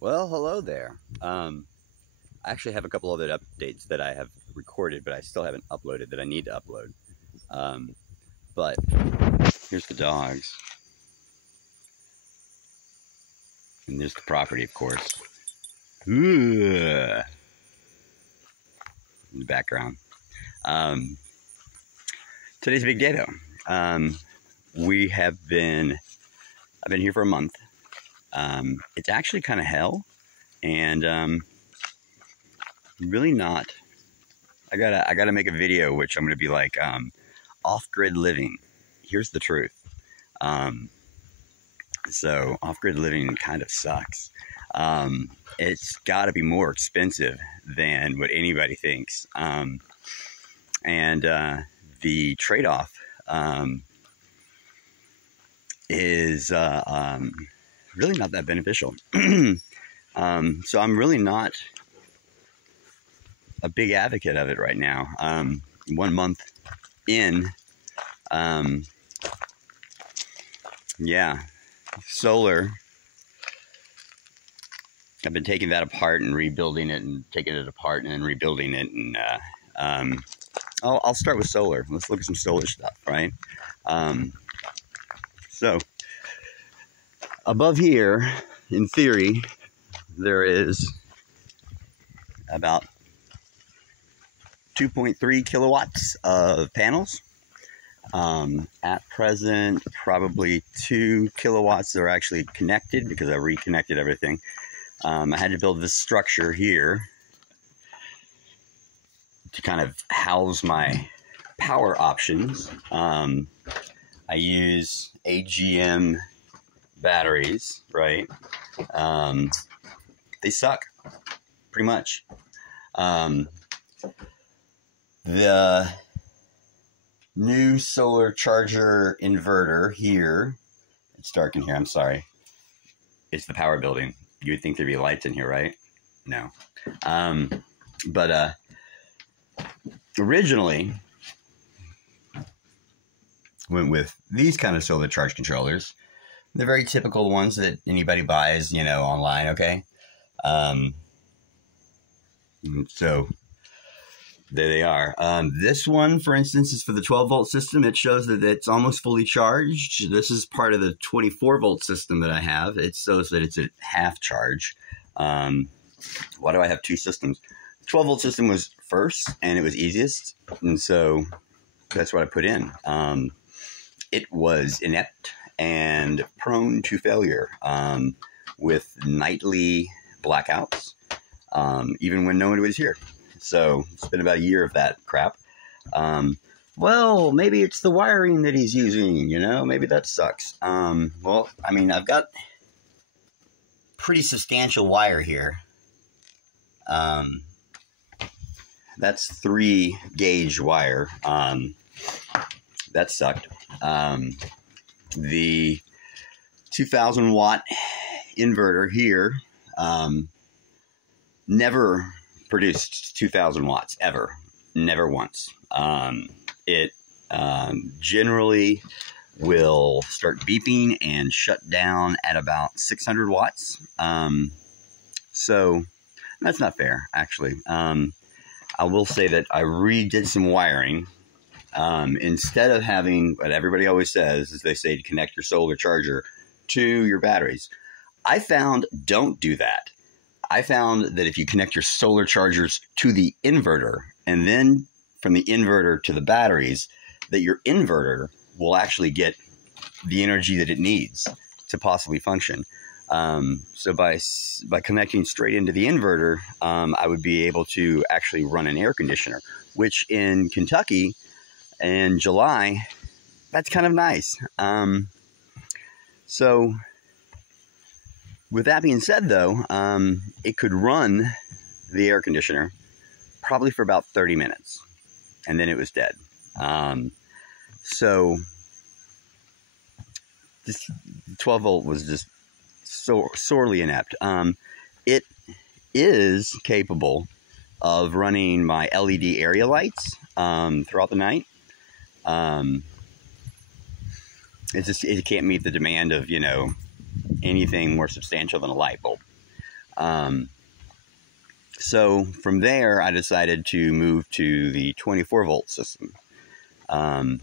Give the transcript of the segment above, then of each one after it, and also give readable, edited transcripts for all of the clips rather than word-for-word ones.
Well, hello there. I actually have a couple other updates that I have recorded, but I still haven't uploaded that I need to upload. But here's the dogs. And there's the property, of course. In the background. Today's a big day, though. I've been here for a month. It's actually kind of hell, and really not. I gotta make a video which I'm gonna be like off-grid living. Here's the truth. So off-grid living kind of sucks. It's got to be more expensive than what anybody thinks, and the trade-off is really not that beneficial. So I'm really not a big advocate of it right now. 1 month in, yeah, solar. I've been taking that apart and rebuilding it, and taking it apart and then rebuilding it. And I'll start with solar. Let's look at some solar stuff, right? So above here, in theory, there is about 2.3 kilowatts of panels. At present, probably 2 kilowatts that are actually connected because I reconnected everything. I had to build this structure here to kind of house my power options. I use AGM batteries, right? They suck, pretty much. The new solar charger inverter here, it's dark in here, I'm sorry. It's the power building. You would think there'd be lights in here, right? No. But originally went with these kind of solar charge controllers. The very typical ones that anybody buys, you know, online, okay? So there they are. This one, for instance, is for the 12-volt system. It shows that it's almost fully charged. This is part of the 24-volt system that I have. It shows that it's at half charge. Why do I have two systems? The 12-volt system was first, and it was easiest, and so that's what I put in. It was inept and prone to failure with nightly blackouts, even when no one was here. So it's been about a year of that crap. Well, maybe it's the wiring that he's using, you know, maybe that sucks. Well, I mean, I've got pretty substantial wire here. That's 3 gauge wire. That sucked. The 2000 watt inverter here, never produced 2,000 watts, ever. Never once. It generally will start beeping and shut down at about 600 watts. So that's not fair, actually. I will say that I redid some wiring. Instead of having what everybody always says, is they say to connect your solar charger to your batteries. I found don't do that. I found that if you connect your solar chargers to the inverter and then from the inverter to the batteries, that your inverter will actually get the energy that it needs to possibly function. So by connecting straight into the inverter, I would be able to actually run an air conditioner, which in Kentucky in July, that's kind of nice. So with that being said, though, it could run the air conditioner probably for about 30 minutes, and then it was dead. So this 12 volt was just so sorely inept. It is capable of running my LED area lights throughout the night. It can't meet the demand of, you know, anything more substantial than a light bulb. So from there, I decided to move to the 24 volt system. The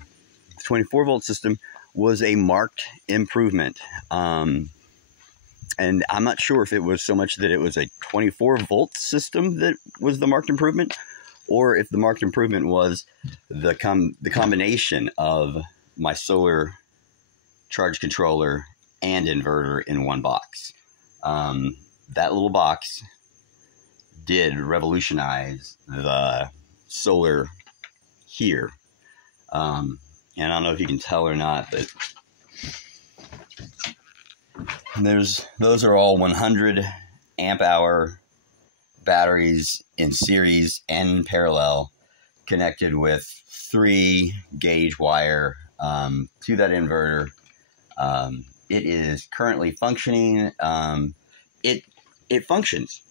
24 volt system was a marked improvement. And I'm not sure if it was so much that it was a 24 volt system that was the marked improvement, or if the marked improvement was the combination of my solar charge controller and inverter in one box. That little box did revolutionize the solar here. And I don't know if you can tell or not, but those are all 100 amp hour batteries in series and parallel, connected with 3 gauge wire to that inverter. It is currently functioning. It functions.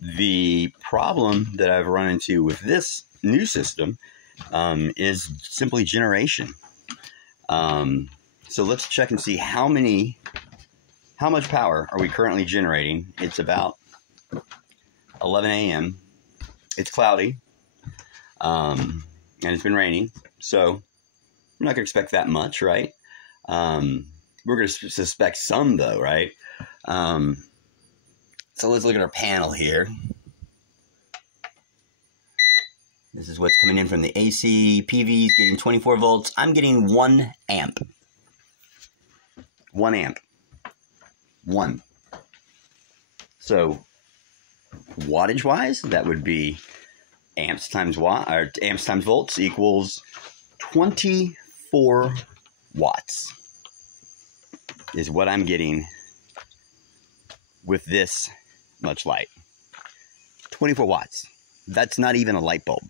The problem that I've run into with this new system is simply generation. So let's check and see how much power are we currently generating. It's about 11 a.m. It's cloudy, and it's been raining, so I'm not going to expect that much, right? We're going to suspect some, though, right? So let's look at our panel here. This is what's coming in from the AC. PV is getting 24 volts. I'm getting 1 amp. 1 amp. 1. So wattage-wise, that would be amps times volts equals 24 watts is what I'm getting with this much light. 24 watts. That's not even a light bulb.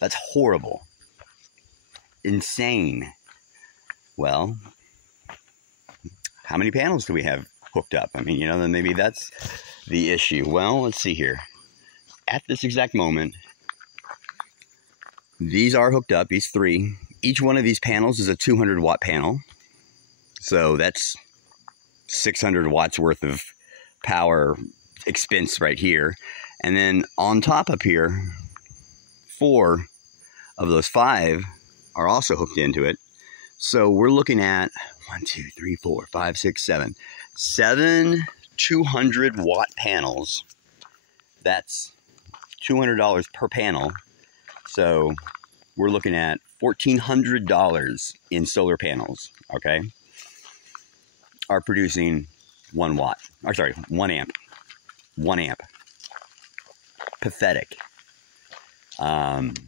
That's horrible. Insane. Well, how many panels do we have hooked up? I mean, then maybe that's the issue. Well, let's see here. At this exact moment, these are hooked up, these 3. Each one of these panels is a 200 watt panel. So that's 600 watts worth of power expense right here. And then on top up here, 4 of those 5 are also hooked into it. So we're looking at 7 200 watt panels. That's $200 per panel. So we're looking at $1,400 in solar panels, okay? Are producing 1 watt. Or sorry, 1 amp. 1 amp. Pathetic. And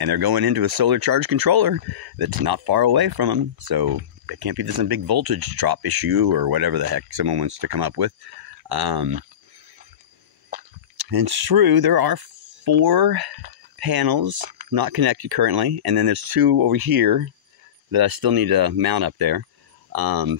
they're going into a solar charge controller that's not far away from them, so it can't be this big voltage drop issue or whatever the heck someone wants to come up with. And it's true, there are 4 panels not connected currently, and then there's 2 over here that I still need to mount up there.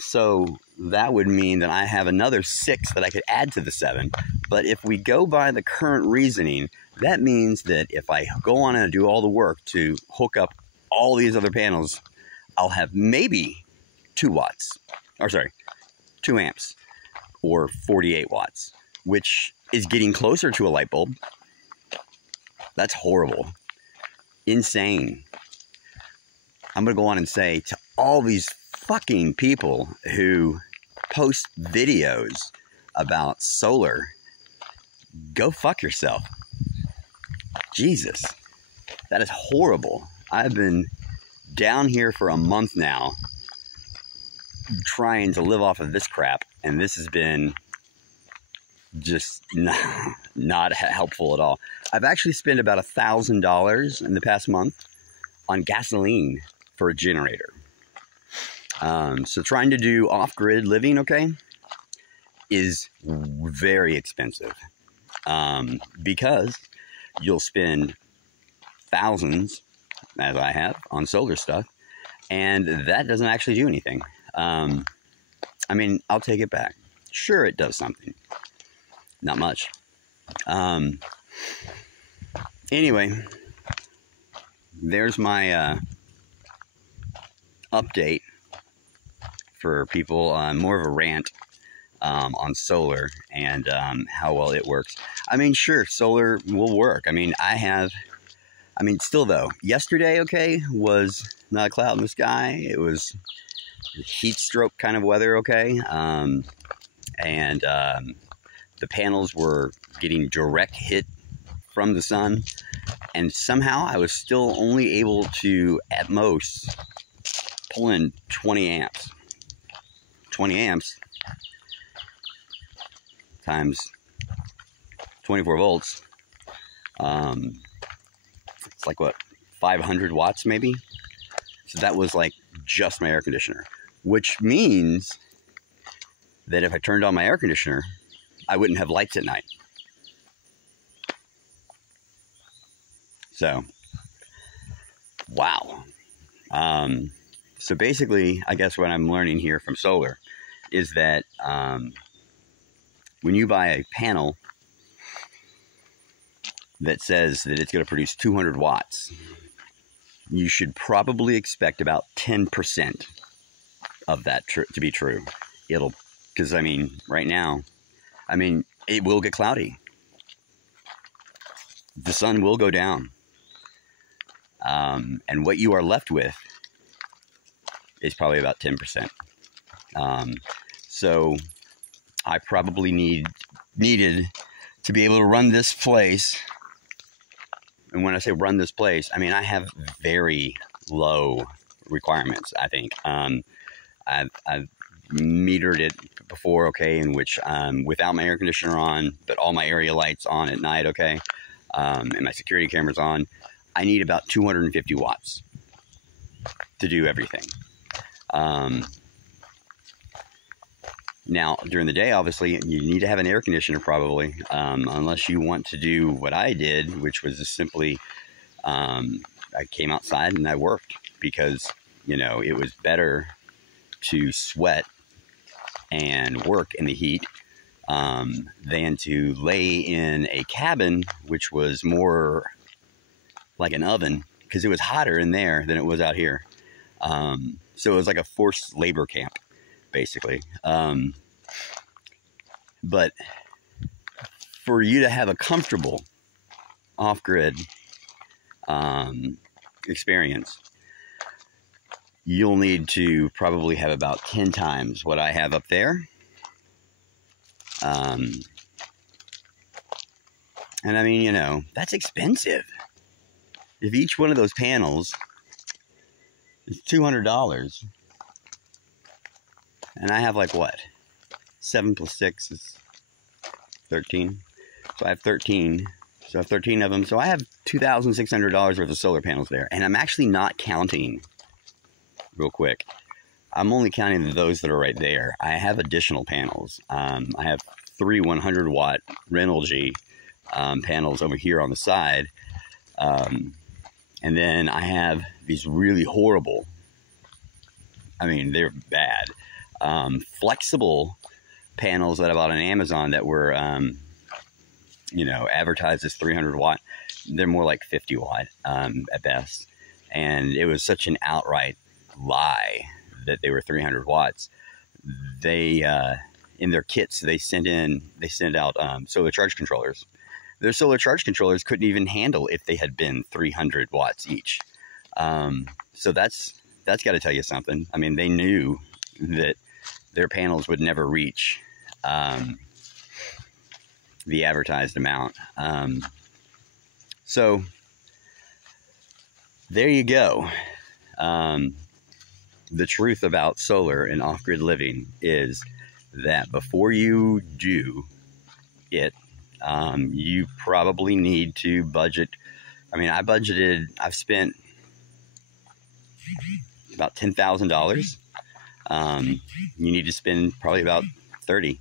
So that would mean that I have another 6 that I could add to the 7. But if we go by the current reasoning, that means that if I go on and do all the work to hook up all these other panels, I'll have maybe 2 amps or 48 watts, which is getting closer to a light bulb. That's horrible. Insane. I'm going to go on and say to all these fucking people who post videos about solar, go fuck yourself. Jesus, that is horrible. I've been down here for a month now trying to live off of this crap, and this has been just not helpful at all. I've actually spent about $1,000 in the past month on gasoline for a generator. So trying to do off-grid living, okay, is very expensive, because you'll spend thousands, as I have, on solar stuff, and that doesn't actually do anything. I mean, I'll take it back. Sure, it does something. Not much. Anyway, there's my update for people, more of a rant. on solar and how well it works. I mean, sure, solar will work. I mean, still though, yesterday, okay, was not a cloud in the sky. It was heat stroke kind of weather, okay, and the panels were getting direct hit from the sun, and somehow I was still only able to, at most, pull in 20 amps. 20 amps times 24 volts. It's like, what, 500 watts maybe? So that was like just my air conditioner, which means that if I turned on my air conditioner, I wouldn't have lights at night. So, wow. So basically, I guess what I'm learning here from solar is that when you buy a panel that says that it's going to produce 200 watts, you should probably expect about 10% of that to be true. Because I mean, right now, it will get cloudy. The sun will go down. And what you are left with is probably about 10%. So I probably needed to be able to run this place. And when I say run this place, I mean, I have very low requirements, I think. I've metered it before, okay, in which without my air conditioner on, but all my area lights on at night, okay, and my security cameras on, I need about 250 watts to do everything. Now, during the day, obviously, you need to have an air conditioner probably, unless you want to do what I did, which was just simply, I came outside and I worked because, you know, it was better to sweat and work in the heat than to lay in a cabin, which was more like an oven, because it was hotter in there than it was out here. So it was like a forced labor camp, basically. But for you to have a comfortable off-grid experience, you'll need to probably have about 10 times what I have up there. And I mean, you know, that's expensive. If each one of those panels is $200, and I have like what? 7 plus 6 is 13. So I have 13. So I have 13 of them. So I have $2,600 worth of solar panels there. And I'm actually not counting, real quick, I'm only counting those that are right there. I have additional panels. I have 3 100-watt Renogy panels over here on the side. And then I have these really horrible, I mean, they're bad, flexible panels that I bought on Amazon that were, you know, advertised as 300 watt. They're more like 50 watt at best. And it was such an outright lie that they were 300 watts. They, in their kits, they sent out solar charge controllers. Their solar charge controllers couldn't even handle if they had been 300 watts each. So that's got to tell you something. I mean, they knew that their panels would never reach the advertised amount. So there you go. The truth about solar and off-grid living is that before you do it, you probably need to budget. I mean, I've spent about $10,000. You need to spend probably about 30.